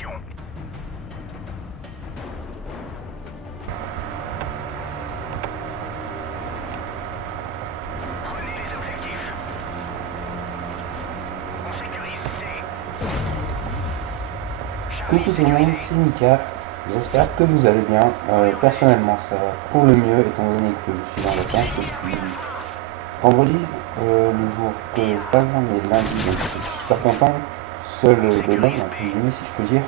position. Prenez les objectifs. On sécurise C. Coucou tout le monde, c'est Mika. J'espère que vous allez bien. Personnellement, ça va pour le mieux, étant donné que je suis en vacances depuis vendredi, le jour que je passe, mais lundi, donc je suis super content. Seul bémol, entre guillemets, si je peux dire,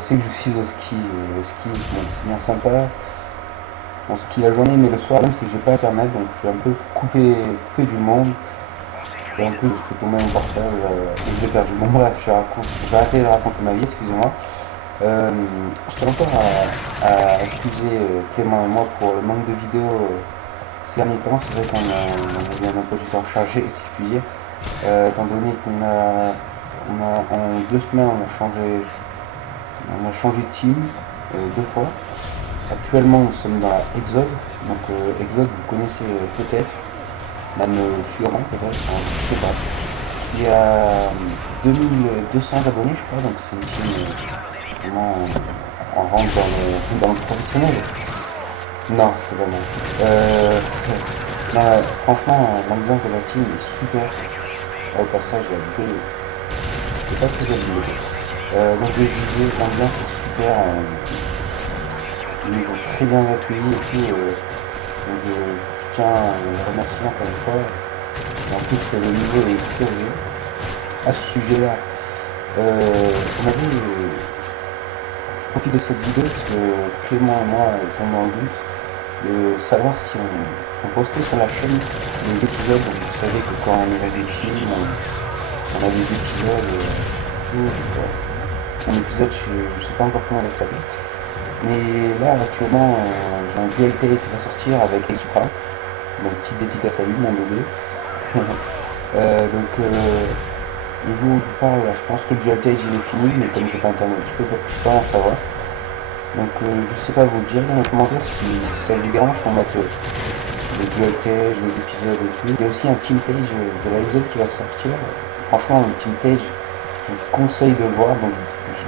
c'est que je suis au ski. Le ski, bon, c'est bien sympa. On skie la journée, mais le soir, même, c'est que j'ai pas internet, donc je suis un peu coupé du monde. Et en plus, je fais tomber mon portable et j'ai perdu. Bon, bref, j'ai arrêté de raconter ma vie, excusez-moi. Je tiens encore à excuser Clément et moi pour le manque de vidéos ces derniers temps. C'est vrai qu'on a eu un emploi du temps chargé, si je puis dire. Étant donné en 2 semaines, on a changé de team 2 fois. Actuellement, nous sommes dans la Exode. Donc, Exode, vous connaissez peut-être, même sûrement peut-être, je sais pas. Il y a 2200 abonnés, je crois, donc c'est une team vraiment on rentre dans le professionnel. Non, c'est pas mal. Non, franchement, l'ambiance de la team est super. Au passage, il y a deux. C'est pas très abusé. Donc, je disais, l'ambiance est super. Ils nous ont très bien accueillis et tout. Donc, je tiens à les remercier encore une fois. Et en plus, le niveau est très élevé. À ce sujet-là, on a vu, je profite de cette vidéo parce que Clément et moi sommes dans le but de savoir si on postait sur la chaîne des épisodes. Donc, vous savez que quand on a des films, on a des épisodes, un épisode, je sais pas encore comment il va s'appeler. Mais là, actuellement, j'ai un dual télé qui va sortir avec Extra. Donc, petite dédicace à lui, mon bébé. Le jour où je parle, là, je pense que le dual tag il est fini, mais comme j'ai pas internet, je peux pas en savoir. Donc, je sais pas, vous le dire dans les commentaires si ça vous dérange qu'on mette le dual tag, les épisodes et tout. Il y a aussi un team page de la Exode qui va sortir. Franchement, le team page, je vous conseille de le voir. Donc,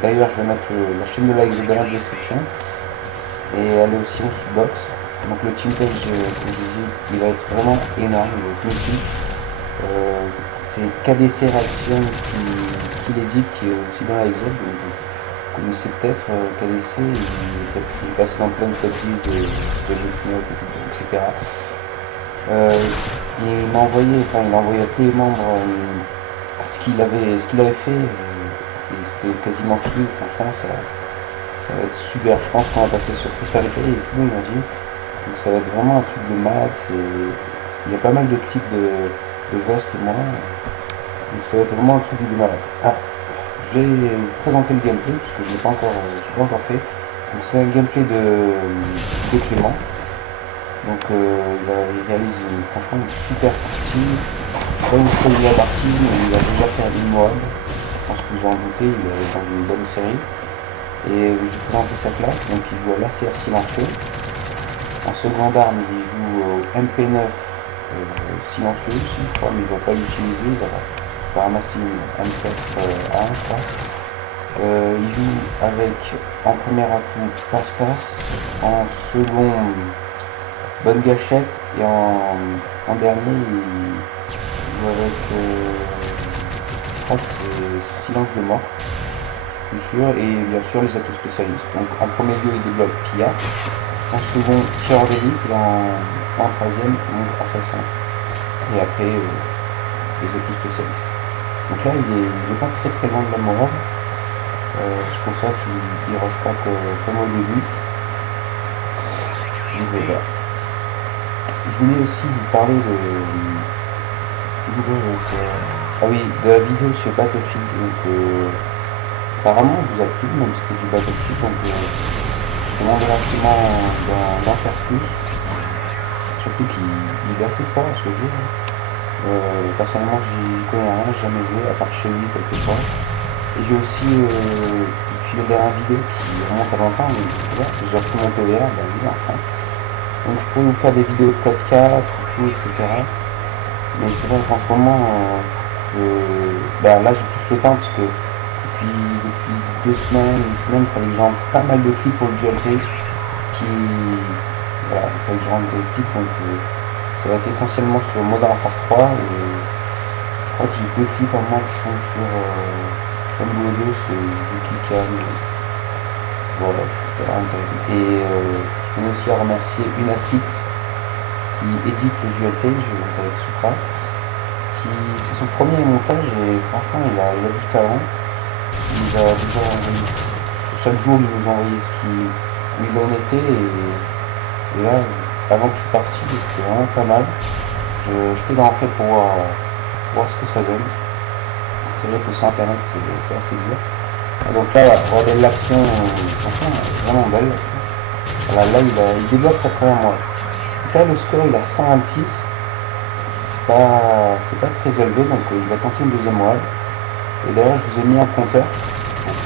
d'ailleurs, je vais mettre la chaîne de la Exode dans la description. Et elle est aussi en sous-box. Donc le team page, comme je dis, il va être vraiment énorme, il va être multi. C'est KDC Reaction qui l'édite, qui est aussi dans la Exode. Vous connaissez peut-être KDC, il est passé dans plein de top 10 de etc. Il m'a envoyé, il a envoyé à tous les membres ce qu'il avait fait. Et c'était quasiment fini, franchement, ça va être super. Je pense qu'on va passer sur Freestyle Replay et tout, il m'a dit. Donc ça va être vraiment un truc de malade. Il y a pas mal de clips de Vost et moi. Donc ça va être vraiment un truc de malade. Ah, je vais vous présenter le gameplay parce que je l'ai pas encore fait. Donc c'est un gameplay de Clément. Donc il réalise franchement une super partie. Pas une spoiler la partie, mais il va déjà faire une mode. Je pense que vous en doutez, il est dans une bonne série. Et je vais présenter sa classe. Donc il joue à l'ACR silencieux. En seconde arme, il joue au MP9 silencieux aussi, je crois, mais il ne va pas l'utiliser, il va ramasser une M7 A1, je crois. Il joue avec, en premier atout, passe-passe, en second, bonne gâchette, et en dernier, il joue avec, je crois que c'est silence de mort, je suis sûr, et bien sûr les atouts spécialistes. Donc en premier lieu, il débloque Pia. En second, tireur d'élite, et en troisième, assassin. Et après, les atouts spécialistes. Donc là, il est pas très loin de la mort. C'est pour ça qu'il rush pas comme au début. Donc voilà. Je voulais aussi vous parler de la vidéo sur Battlefield. Donc apparemment, on vous a plu, même si c'était du Battlefield. Donc je demande rapidement d'en faire plus. Surtout qu'il est assez fort à ce jeu. Personnellement, j'y connais rien, j'ai jamais joué, à part chez lui quelquefois. Et j'ai aussi, depuis la dernière vidéo qui remonte à longtemps, mais j'ai repris mon PVR, enfin. Donc je pourrais vous faire des vidéos de 4K, etc. Mais c'est vrai qu'en ce moment, là j'ai plus le temps parce que depuis une semaine, il fallait que je rentre pas mal de clips pour le jailbreak. Voilà, il fallait que je rentre des clips, donc ça va être essentiellement sur Modern Warfare 3. Et je crois que j'ai 2 clips à moi qui sont sur MW2, c'est 2 clips qui arrivent. Voilà, je suis et je tenais aussi à remercier Unasix qui édite le JLT, avec Supra. C'est son premier montage et franchement il a du talent. Il nous a déjà envoyé, chaque jour il nous a envoyé où il en était et là avant que je suis parti c'était vraiment pas mal. J'étais dans le prêt pour voir ce que ça donne. C'est vrai que sur internet c'est assez dur. Et donc là regardez l'action, franchement vraiment belle. Voilà, là il débloque sa première moelle. Là le score il a 126. C'est pas très élevé, donc il va tenter une deuxième moelle. Et d'ailleurs je vous ai mis un compteur, donc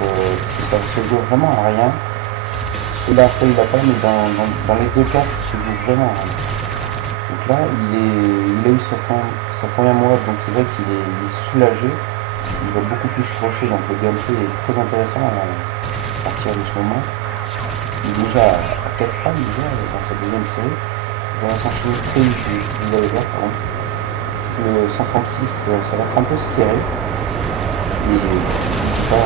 ça se joue vraiment à rien. Celui-là il l'a pas, mais dans les deux cas ça se joue vraiment à rien. Donc là il a eu sa première moelle, donc c'est vrai qu'il est soulagé. Il va beaucoup plus se rusher, donc le gameplay est très intéressant à partir de ce moment. Il est déjà à 4 frames déjà dans sa deuxième série. Ça va s'en finir très vite, vous allez voir par exemple. Le 136 ça va être un peu serré et ça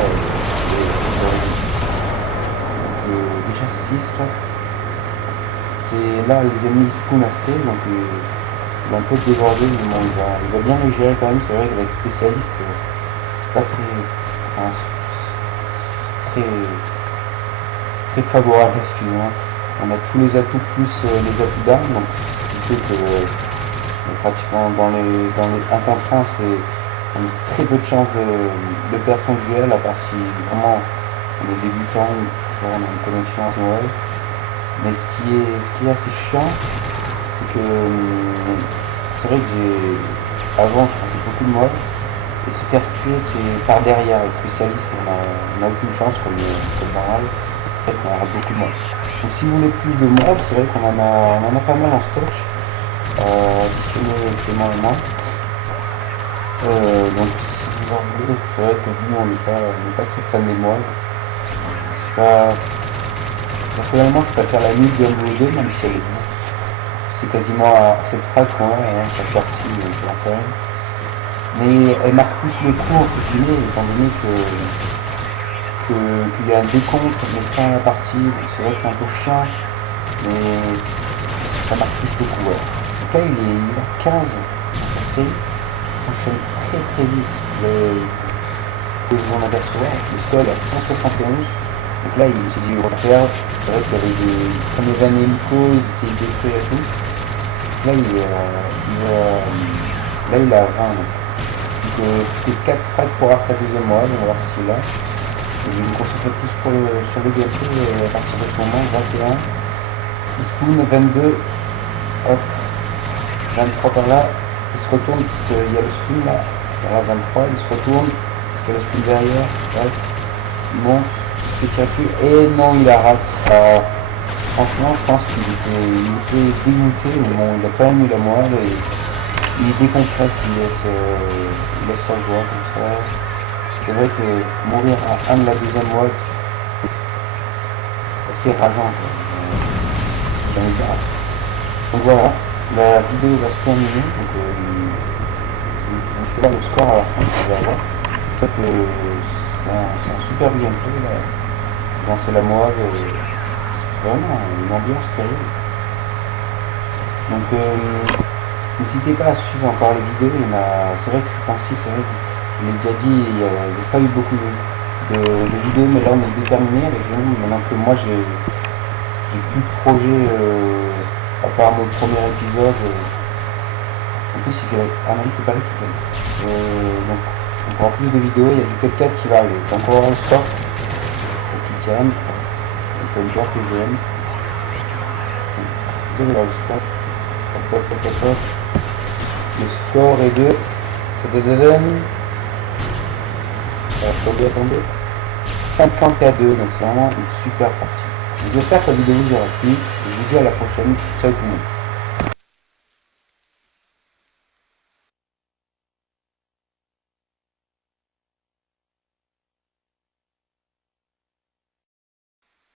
déjà 6 là c'est là les ennemis spawn assez, donc il va un peu déborder, mais il va bien les gérer quand même. C'est vrai qu'avec spécialiste c'est pas très favorable, excusez-moi. On a tous les atouts plus les atouts d'armes, donc ce qui fait que pratiquement dans les 1 contre 1, on a très peu de chances de perdre son duel, à part si vraiment on est débutant ou on a une connexion assez mauvaise. Mais ce qui est assez chiant, c'est que c'est vrai que avant je faisais beaucoup de modes et se faire tuer c'est par derrière. Avec spécialiste on a aucune chance comme normal. C'est vrai qu'on a beaucoup de modes. Donc si vous voulez plus de modes, c'est vrai qu'on en a pas mal en stock. Additionner Clément et moi. Donc si vous en voulez, c'est vrai que nous on n'est pas très fan des moines. Personnellement je préfère la nuit de MW2, même si elle est bien. C'est quasiment à cette frappe qu'on a, chaque partie c'est la mais elle marque plus le coup entre guillemets, étant donné qu'il y a un décompte de fin à la partie. C'est vrai que c'est un peu chiant, mais ça marque plus le coup. Ouais. Donc là il est à 15 dans sa série, ça s'enchaîne très vite. Vous en apercevoir, le sol est à 171. Donc là il s'est dit repère, c'est vrai qu'il y avait des premiers années hélico, ils essayaient de détruire et tout. Là il a 20. Donc c'est 4 frags pour avoir sa deuxième moelle, on va voir s'il est là. Et je vais me concentrer plus sur le gameplay à partir de ce moment. 21. Il spawn 22. Hop. 23 par là. Il se retourne puisqu'il y a le spawn là. Il y aura 23. Il se retourne puisqu'il y a le spawn derrière. Hop. Il monte. Il tire dessus. Et non, il la rate. Franchement, je pense qu'il était dégoûté. Mais bon, il a quand même eu la moelle. Et il décompresse. Il laisse sa joie comme ça. C'est vrai que mourir à 1 de la deuxième moelle, c'est assez rageant. Donc voilà, la vidéo va se terminer. Donc, je vais voir le score à la fin, on va voir. C'est un super gameplay. C'est la moelle, c'est vraiment une ambiance terrible. Donc n'hésitez pas à suivre encore les vidéos. C'est vrai que ces temps-ci, c'est vrai que je l'ai déjà dit, il n'y a pas eu beaucoup de vidéos, mais là on est déterminé avec le monde. Maintenant que moi j'ai plus de projet à part mon premier épisode. En plus il faut pas l'écouter. Donc on aura plus de vidéos, il y a du Cut 4 qui va arriver. Donc on va voir le score. Petit calme. Donc une fois que j'aime. Vous allez voir le score. Hop. Le score est de. Attendez. 50 à 2, donc c'est vraiment une super partie. J'espère que la vidéo vous aura plu. Je vous dis à la prochaine. Ciao tout le monde.